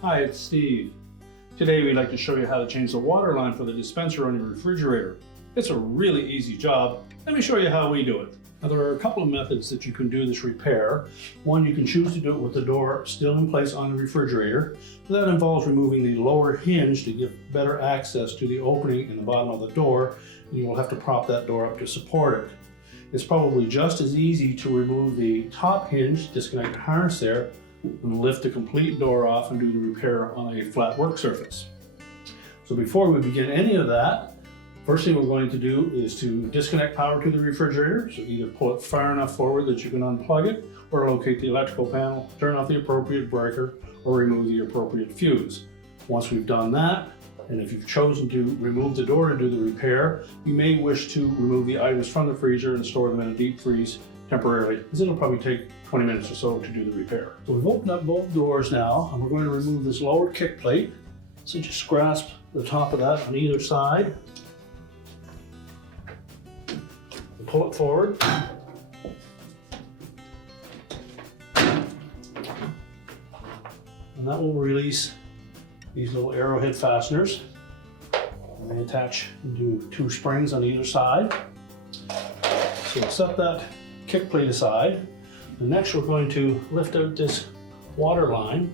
Hi, it's Steve. Today we'd like to show you how to change the water line for the dispenser on your refrigerator. It's a really easy job. Let me show you how we do it. Now there are a couple of methods that you can do this repair. One, you can choose to do it with the door still in place on the refrigerator. That involves removing the lower hinge to give better access to the opening in the bottom of the door. And you will have to prop that door up to support it. It's probably just as easy to remove the top hinge, disconnect the harness there, and lift the complete door off and do the repair on a flat work surface. So before we begin any of that, first thing we're going to do is to disconnect power to the refrigerator. So either pull it far enough forward that you can unplug it, or locate the electrical panel, turn off the appropriate breaker, or remove the appropriate fuse. Once we've done that, and if you've chosen to remove the door to do the repair, you may wish to remove the items from the freezer and store them in a deep freeze temporarily, because it'll probably take 20 minutes or so to do the repair. So we've opened up both doors now, and we're going to remove this lower kick plate. So just grasp the top of that on either side. And pull it forward. And that will release these little arrowhead fasteners. And they attach into two springs on either side. So we'll set that kick plate aside. And next we're going to lift out this water line,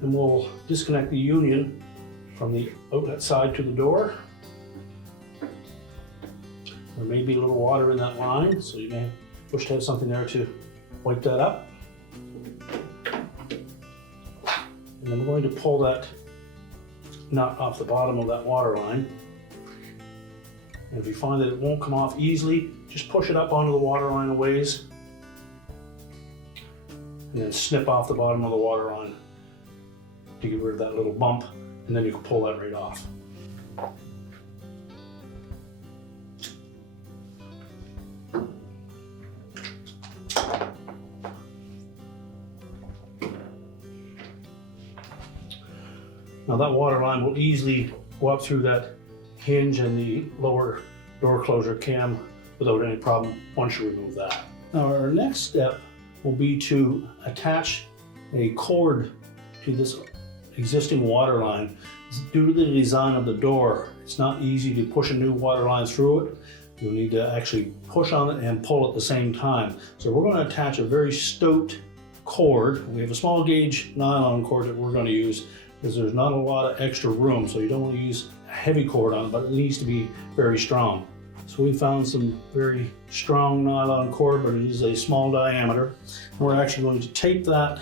and we'll disconnect the union from the outlet side to the door. There may be a little water in that line, so you may wish to have something there to wipe that up. And then we're going to pull that nut off the bottom of that water line. And if you find that it won't come off easily, just push it up onto the water line a ways, and then snip off the bottom of the water line to get rid of that little bump, and then you can pull that right off. Now that water line will easily go up through that hinge and the lower door closure cam without any problem once you remove that. Now our next step will be to attach a cord to this existing water line. Due to the design of the door, it's not easy to push a new water line through it. You'll need to actually push on it and pull at the same time. So we're going to attach a very stout cord. We have a small gauge nylon cord that we're going to use because there's not a lot of extra room, so you don't want to use a heavy cord on it, but it needs to be very strong. So we found some very strong nylon cord, but it is a small diameter. And we're actually going to tape that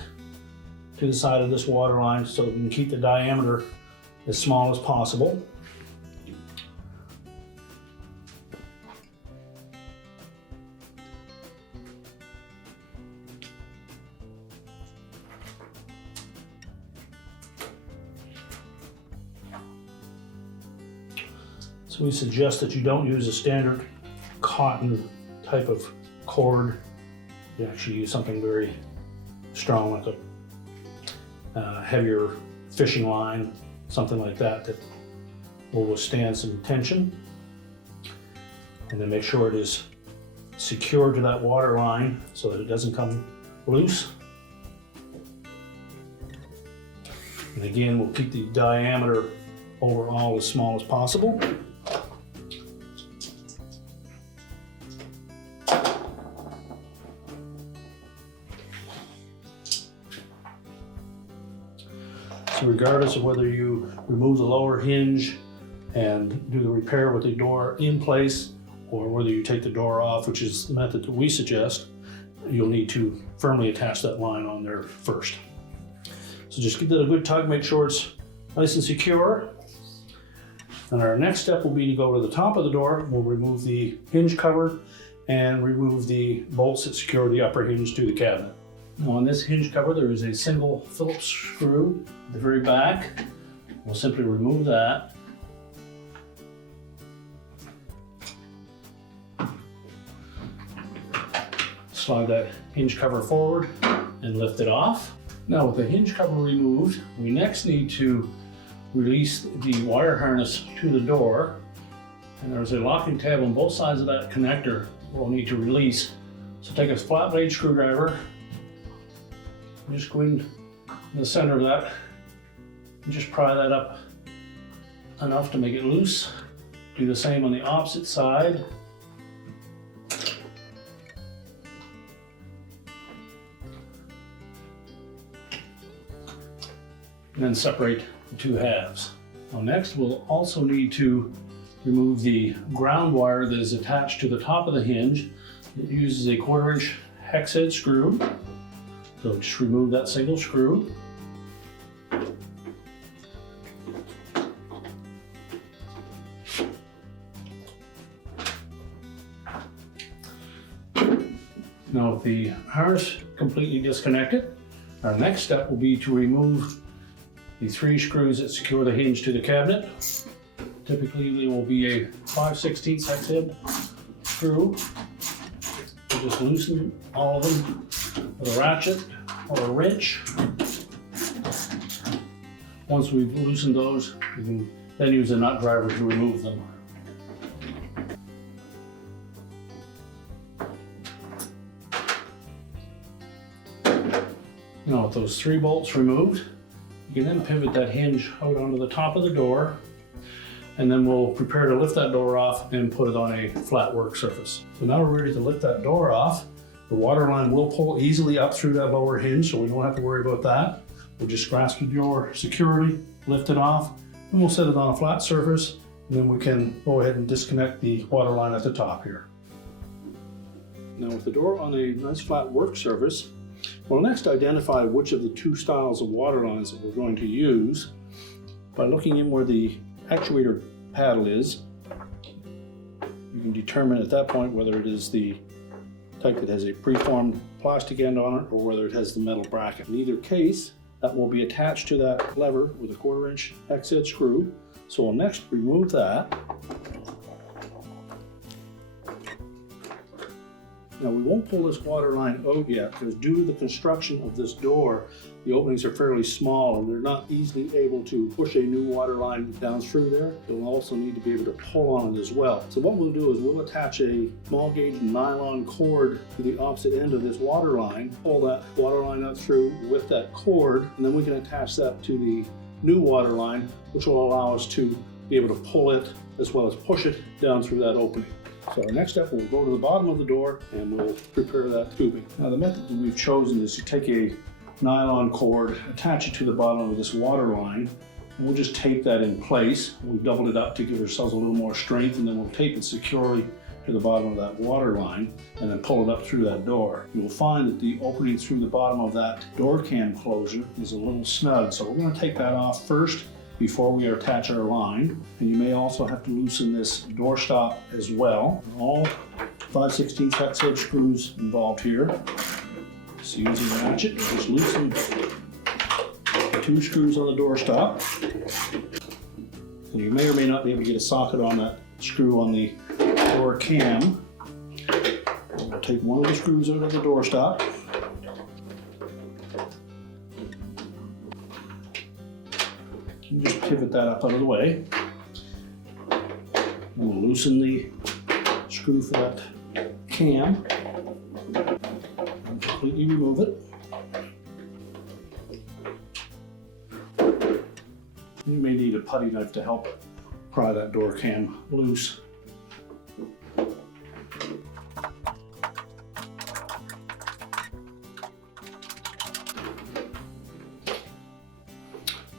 to the side of this water line so we can keep the diameter as small as possible. So we suggest that you don't use a standard cotton type of cord. You actually use something very strong, like a heavier fishing line, something like that, that will withstand some tension. And then make sure it is secured to that water line so that it doesn't come loose. And again, we'll keep the diameter overall as small as possible. So regardless of whether you remove the lower hinge and do the repair with the door in place, or whether you take the door off, which is the method that we suggest, you'll need to firmly attach that line on there first. So just give that a good tug, make sure it's nice and secure. And our next step will be to go to the top of the door. We'll remove the hinge cover and remove the bolts that secure the upper hinge to the cabinet. Now on this hinge cover, there is a single Phillips screw at the very back. We'll simply remove that. Slide that hinge cover forward and lift it off. Now with the hinge cover removed, we next need to release the wire harness to the door. And there's a locking tab on both sides of that connector we'll need to release. So take a flat blade screwdriver, and just go in the center of that, and just pry that up enough to make it loose. Do the same on the opposite side. And then separate the two halves. Now next, we'll also need to remove the ground wire that is attached to the top of the hinge. It uses a 1/4 inch hex head screw. So just remove that single screw. Now with the harness completely disconnected, our next step will be to remove the 3 screws that secure the hinge to the cabinet. Typically they will be a 5/16 hex head screw. We'll just loosen all of them with a ratchet or a wrench. Once we've loosened those, we can then use a nut driver to remove them. Now with those 3 bolts removed, you can then pivot that hinge out onto the top of the door, and then we'll prepare to lift that door off and put it on a flat work surface. So now we're ready to lift that door off. The water line will pull easily up through that lower hinge, so we don't have to worry about that. We'll just grasp the door securely, lift it off, and we'll set it on a flat surface, and then we can go ahead and disconnect the water line at the top here. Now with the door on a nice flat work surface, we'll next identify which of the 2 styles of water lines that we're going to use by looking in where the actuator paddle is. You can determine at that point whether it is the type that has a preformed plastic end on it or whether it has the metal bracket. In either case, that will be attached to that lever with a 1/4 inch hex head screw. So we'll next remove that. Now we won't pull this water line out yet because due to the construction of this door, the openings are fairly small and they're not easily able to push a new water line down through there. You'll also need to be able to pull on it as well. So what we'll do is we'll attach a small gauge nylon cord to the opposite end of this water line, pull that water line up through with that cord, and then we can attach that to the new water line, which will allow us to be able to pull it as well as push it down through that opening. So our next step, we'll go to the bottom of the door and we'll prepare that tubing. Now the method that we've chosen is to take a nylon cord, attach it to the bottom of this water line, and we'll just tape that in place. We've doubled it up to give ourselves a little more strength, and then we'll tape it securely to the bottom of that water line and then pull it up through that door. You'll find that the opening through the bottom of that door cam closure is a little snug, so we're going to take that off first before we attach our line. And you may also have to loosen this door stop as well. All 5/16 hex head screws involved here. So using a ratchet, just loosen the 2 screws on the door stop. And you may or may not be able to get a socket on that screw on the door cam. We'll take one of the screws out of the door stop. You just pivot that up out of the way. We'll loosen the screw for that cam and completely remove it. You may need a putty knife to help pry that door cam loose.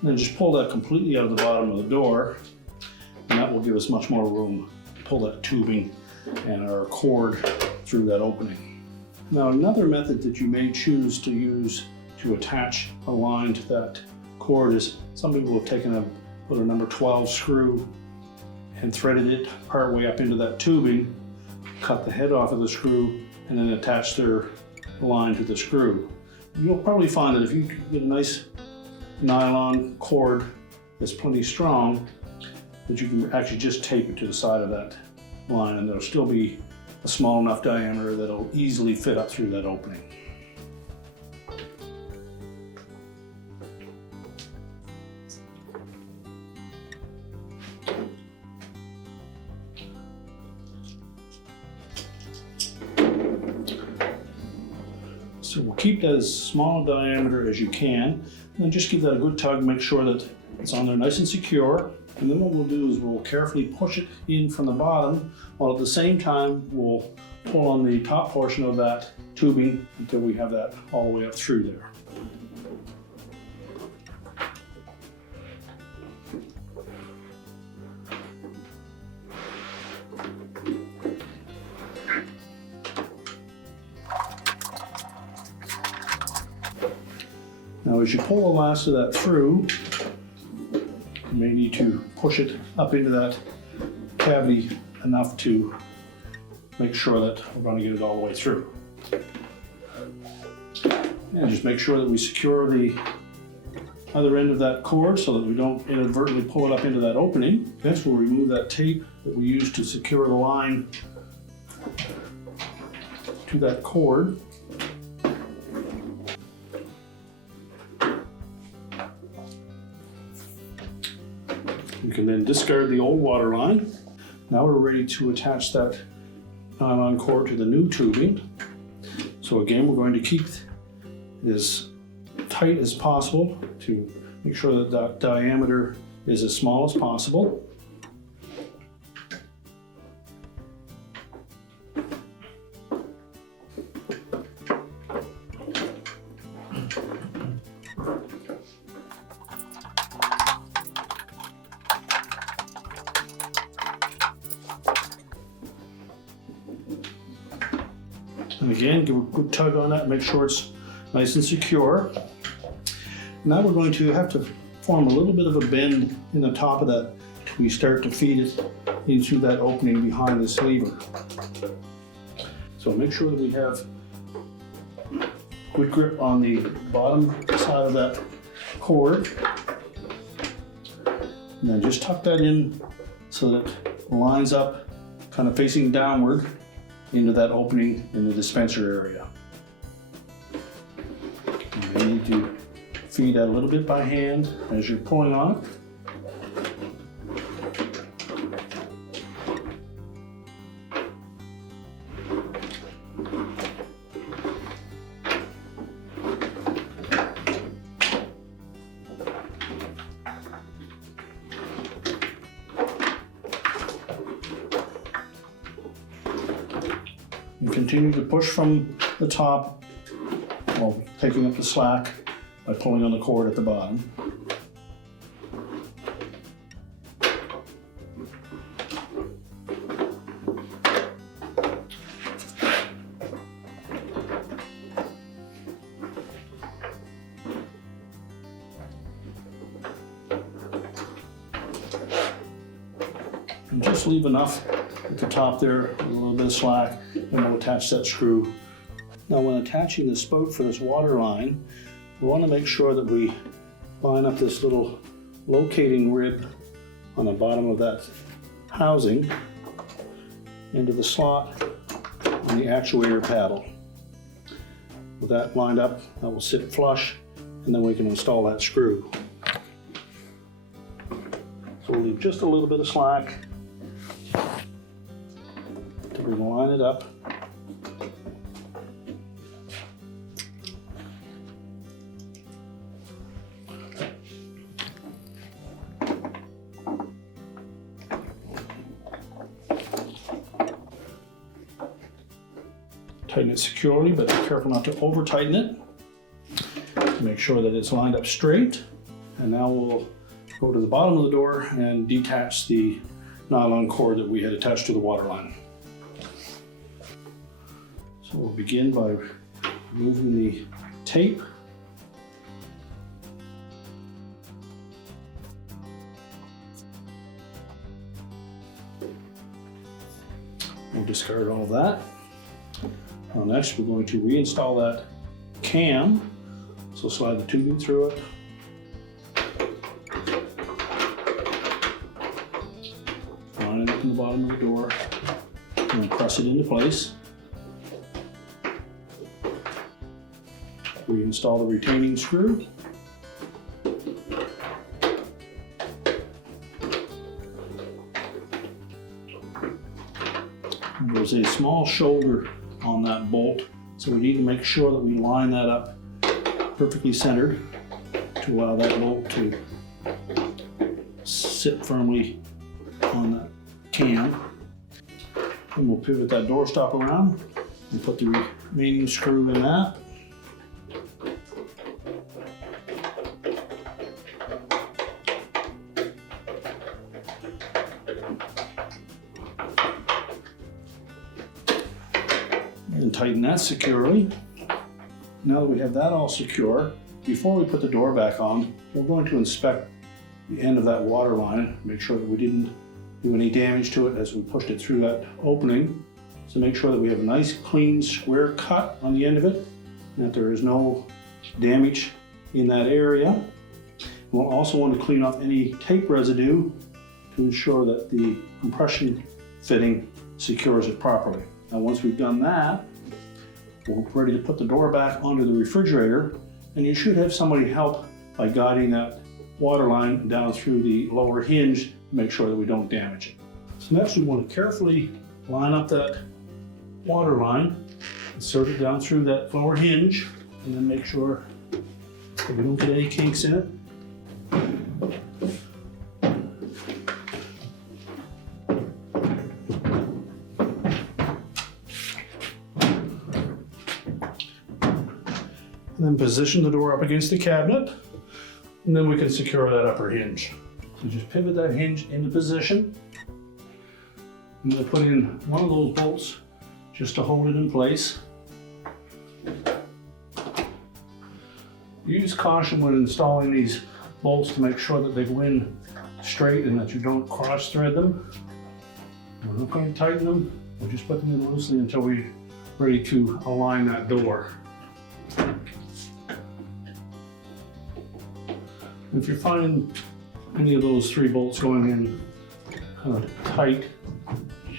Then just pull that completely out of the bottom of the door, and that will give us much more room to pull that tubing and our cord through that opening. Now another method that you may choose to use to attach a line to that cord is some people have put a number 12 screw and threaded it part way up into that tubing, cut the head off of the screw, and then attach their line to the screw. You'll probably find that if you get a nice nylon cord that's plenty strong, that you can actually just tape it to the side of that line, and there'll still be a small enough diameter that'll easily fit up through that opening. So we'll keep that as small a diameter as you can, and then just give that a good tug, make sure that it's on there nice and secure. And then what we'll do is we'll carefully push it in from the bottom, while at the same time we'll pull on the top portion of that tubing until we have that all the way up through there. Now as you pull the last of that through, you may need to push it up into that cavity enough to make sure that we're going to get it all the way through. And just make sure that we secure the other end of that cord so that we don't inadvertently pull it up into that opening. Next we'll remove that tape that we used to secure the line to that cord. You can then discard the old water line. Now we're ready to attach that nylon cord to the new tubing. So again, we're going to keep it as tight as possible to make sure that that diameter is as small as possible. And again, give a good tug on that, make sure it's nice and secure. Now we're going to have to form a little bit of a bend in the top of that till we start to feed it into that opening behind this lever. So make sure that we have good grip on the bottom side of that cord. And then just tuck that in so that it lines up kind of facing downward into that opening in the dispenser area. You need to feed that a little bit by hand as you're pulling on it. You continue to push from the top while taking up the slack by pulling on the cord at the bottom. And just leave enough at the top there, a little bit of slack, and we'll attach that screw. Now when attaching the spout for this water line, we want to make sure that we line up this little locating rib on the bottom of that housing into the slot on the actuator paddle. With that lined up, that will sit flush, and then we can install that screw. So we'll leave just a little bit of slack to line it up. Tighten it securely, but be careful not to over tighten it. Make sure that it's lined up straight. And now we'll go to the bottom of the door and detach the nylon cord that we had attached to the water line. So we'll begin by removing the tape. We'll discard all of that. Now next we're going to reinstall that cam. So slide the tubing through it. Line it up in the bottom of the door and then press it into place. Reinstall the retaining screw. There's a small shoulder on that bolt So we need to make sure that we line that up perfectly centered to allow that bolt to sit firmly on the cam. And we'll pivot that door stop around and put the remaining screw in that. And tighten that securely. Now that we have that all secure, before we put the door back on, we're going to inspect the end of that water line, make sure that we didn't do any damage to it as we pushed it through that opening. So make sure that we have a nice clean square cut on the end of it, and that there is no damage in that area. We'll also want to clean off any tape residue to ensure that the compression fitting secures it properly. Now once we've done that, we're ready to put the door back onto the refrigerator, and you should have somebody help by guiding that water line down through the lower hinge to make sure that we don't damage it. So next we want to carefully line up that water line, insert it down through that lower hinge, and then make sure that we don't get any kinks in it. And then position the door up against the cabinet, and then we can secure that upper hinge. So just pivot that hinge into position. I'm going to put in one of those bolts just to hold it in place. Use caution when installing these bolts to make sure that they go in straight and that you don't cross thread them. We're not going to tighten them, we'll just put them in loosely until we're ready to align that door. If you're finding any of those 3 bolts going in kind of tight,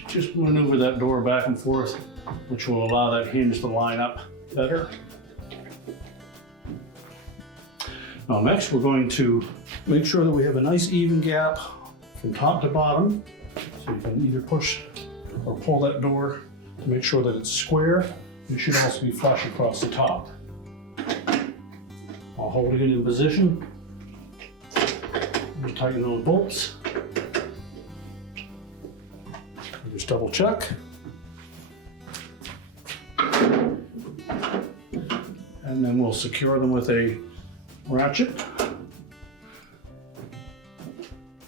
just maneuver that door back and forth, which will allow that hinge to line up better. Now next we're going to make sure that we have a nice even gap from top to bottom. So you can either push or pull that door to make sure that it's square. It should also be flush across the top. While holding it in position, you tighten those bolts. Just double check. And then we'll secure them with a ratchet.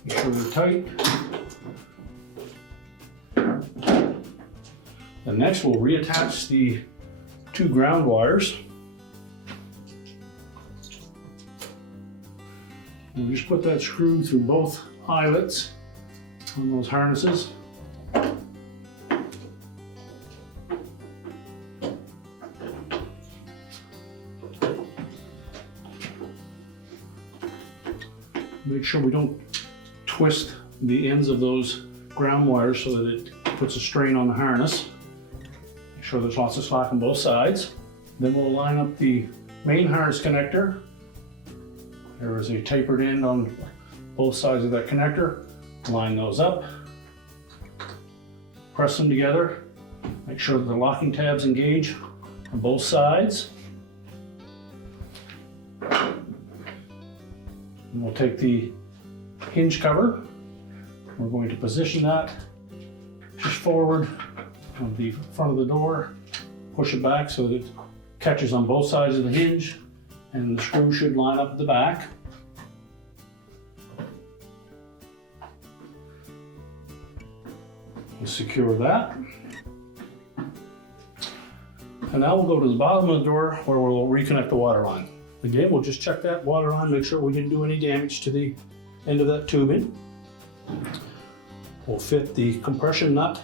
Make sure they're tight. And next we'll reattach the 2 ground wires. We'll just put that screw through both eyelets on those harnesses. Make sure we don't twist the ends of those ground wires so that it puts a strain on the harness. Make sure there's lots of slack on both sides. Then we'll line up the main harness connector. There is a tapered end on both sides of that connector. Line those up, press them together, make sure that the locking tabs engage on both sides. And we'll take the hinge cover. We're going to position that just forward on the front of the door, push it back so that it catches on both sides of the hinge, and the screw should line up at the back. We'll secure that. And now we'll go to the bottom of the door where we'll reconnect the water line. Again, we'll just check that water line, make sure we didn't do any damage to the end of that tubing. We'll fit the compression nut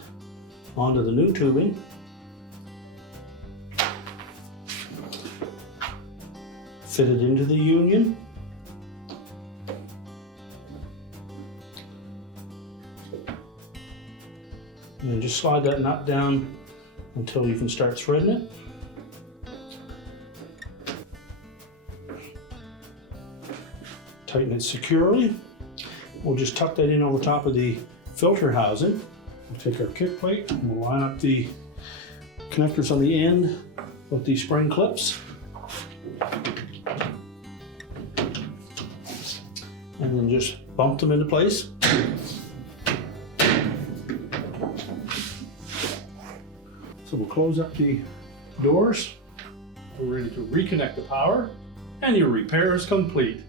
onto the new tubing. Fit it into the union. And then just slide that nut down until you can start threading it. Tighten it securely. We'll just tuck that in over top of the filter housing. We'll take our kick plate and we'll line up the connectors on the end with these spring clips. And then just bump them into place. So we'll close up the doors. We're ready to reconnect the power, and your repair is complete.